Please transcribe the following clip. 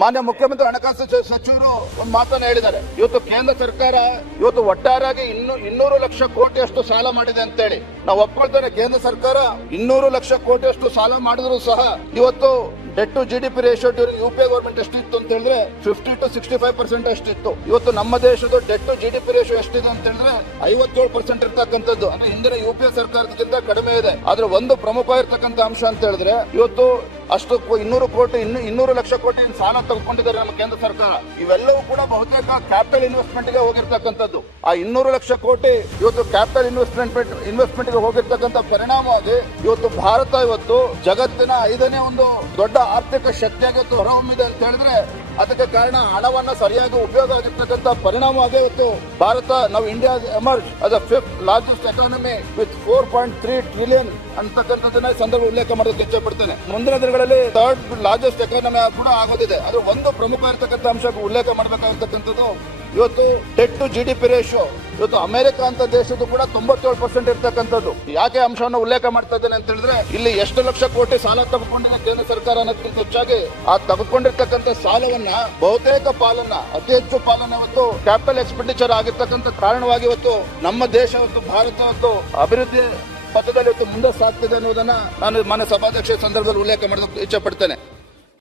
ಮಾನ್ಯ ಮುಖ್ಯಮಂತ್ರಿ ಹಣಕಾಸು ಸಚಿವರು ಒಂದು ಮಾತನ್ನ ಹೇಳಿದ್ದಾರೆ. ಇವತ್ತು ಕೇಂದ್ರ ಸರ್ಕಾರ ಇವತ್ತು ಒಟ್ಟಾರೆಯಾಗಿ 200 ಲಕ್ಷ ಕೋಟಿಯಷ್ಟು ಸಾಲ ಮಾಡಿದೆ ಅಂತೇಳಿ ನಾವು ಒಪ್ಕೊಳ್ತೇನೆ. ಕೇಂದ್ರ ಸರ್ಕಾರ 200 ಲಕ್ಷ ಕೋಟಿಯಷ್ಟು ಸಾಲ ಮಾಡಿದ್ರು ಸಹ ಇವತ್ತು debt to GDP ratio during UPA government ಎಷ್ಟಿತ್ತು ಅಂತ ಹೇಳಿದ್ರೆ 50 to 65% ಅಷ್ಟಿತ್ತು. ಇವತ್ತು ನಮ್ಮ ದೇಶದ ಡೆಟ್ ಟು GDP ರೇಷಿಯೋ ಎಷ್ಟಿದೆ ಅಂತ ಹೇಳಿದ್ರೆ 57% ಇರ್ತಕ್ಕಂಥದ್ದು. ಅಂದ್ರೆ ಹಿಂದಿನ UPA ಸರ್ಕಾರದಿಂದ ಕಡಿಮೆ ಇದೆ. ಆದ್ರೆ ಒಂದು ಪ್ರಮುಖವಾಗಿರ್ತಕ್ಕಂಥ ಅಂಶ ಅಂತ ಹೇಳಿದ್ರೆ ಇವತ್ತು ಅಷ್ಟು 200 ಲಕ್ಷ ಕೋಟಿ ಸಾಲ ತೆಗೆದುಕೊಂಡಿದ್ದಾರೆ ನಮ್ಮ ಕೇಂದ್ರ ಸರ್ಕಾರ. ಇವೆಲ್ಲವೂ ಕೂಡ ಬಹುತೇಕ ಕ್ಯಾಪಿಟಲ್ ಇನ್ವೆಸ್ಟ್ಮೆಂಟ್ ಗೆ ಹೋಗಿರ್ತಕ್ಕಂಥದ್ದು. ಆ 200 ಲಕ್ಷ ಕೋಟಿ ಇವತ್ತು ಕ್ಯಾಪಿಟಲ್ ಇನ್ವೆಸ್ಟ್ಮೆಂಟ್ ಗೆ ಹೋಗಿರ್ತಕ್ಕಂಥ ಪರಿಣಾಮವಾಗಿ ಇವತ್ತು ಭಾರತ ಇವತ್ತು ಜಗತ್ತಿನ 5ನೇ ಒಂದು ದೊಡ್ಡ ಆರ್ಥಿಕ ಶಕ್ತಿಯಾಗಿ ಹೊರಹೊಮ್ಮಿದೆ ಅಂತ ಹೇಳಿದ್ರೆ ಅದಕ್ಕೆ ಕಾರಣ ಹಣವನ್ನ ಸರಿಯಾಗಿ ಉಪಯೋಗ ಆಗಿರ್ತಕ್ಕಂಥ ಪರಿಣಾಮವಾಗಿ ಇವತ್ತು ಭಾರತ ನಾವು India emerge as a 5th largest economy with 4.3 trillion ಅಂತಕ್ಕಂಥದ್ದನ್ನ ಸಂದರ್ಭ ಉಲ್ಲೇಖ ಮಾಡೋದಕ್ಕೆ ಇಚ್ಛೆ ಪಡ್ತೇನೆ. ಮುಂದಿನ ದಿನಗಳಲ್ಲಿ 3rd largest economy ಕೂಡ ಆಗೋದಿದೆ. ಅದು ಒಂದು ಪ್ರಮುಖ ಇರತಕ್ಕಂಥ ಅಂಶ ಉಲ್ಲೇಖ ಮಾಡಬೇಕಾಗಿರ್ತಕ್ಕಂಥದ್ದು ಇವತ್ತು ಡೆಟ್ ಟು GDP ರೇಷಿಯೋ ಇವತ್ತು ಅಮೆರಿಕ ಅಂತ ದೇಶದ್ದು ಕೂಡ 97% ಇರ್ತಕ್ಕಂಥದ್ದು. ಯಾಕೆ ಅಂಶವನ್ನು ಉಲ್ಲೇಖ ಮಾಡ್ತಾ ಇದ್ದೇನೆ ಅಂತ ಹೇಳಿದ್ರೆ ಇಲ್ಲಿ ಎಷ್ಟು ಲಕ್ಷ ಕೋಟಿ ಸಾಲ ತೆಗೆದುಕೊಂಡಿದೆ ಕೇಂದ್ರ ಸರ್ಕಾರ ಅನ್ನೋದಕ್ಕಿಂತ ಹೆಚ್ಚಾಗಿ ಆ ತೆಗೆದುಕೊಂಡಿರ್ತಕ್ಕಂಥ ಸಾಲವನ್ನ ಬಹುತೇಕ ಪಾಲನ್ನ ಅತಿ ಹೆಚ್ಚು ಪಾಲನ್ನ ಇವತ್ತು ಕ್ಯಾಪಿಟಲ್ ಎಕ್ಸ್ಪೆಂಡಿಚರ್ ಆಗಿರ್ತಕ್ಕಂಥ ಕಾರಣವಾಗಿ ಇವತ್ತು ನಮ್ಮ ದೇಶ ಇವತ್ತು ಭಾರತ ಇವತ್ತು ಅಭಿವೃದ್ಧಿ ಪಥದಲ್ಲಿ ಇವತ್ತು ಮುಂದೆ ಸಾಗ್ತಿದೆ ಅನ್ನೋದನ್ನ ನಾನು ಮಾನ್ಯ ಸಭಾಧ್ಯಕ್ಷ ಸಂದರ್ಭದಲ್ಲಿ ಉಲ್ಲೇಖ ಮಾಡೋದಕ್ಕೆ ಇಚ್ಛೆ ಪಡ್ತೇನೆ.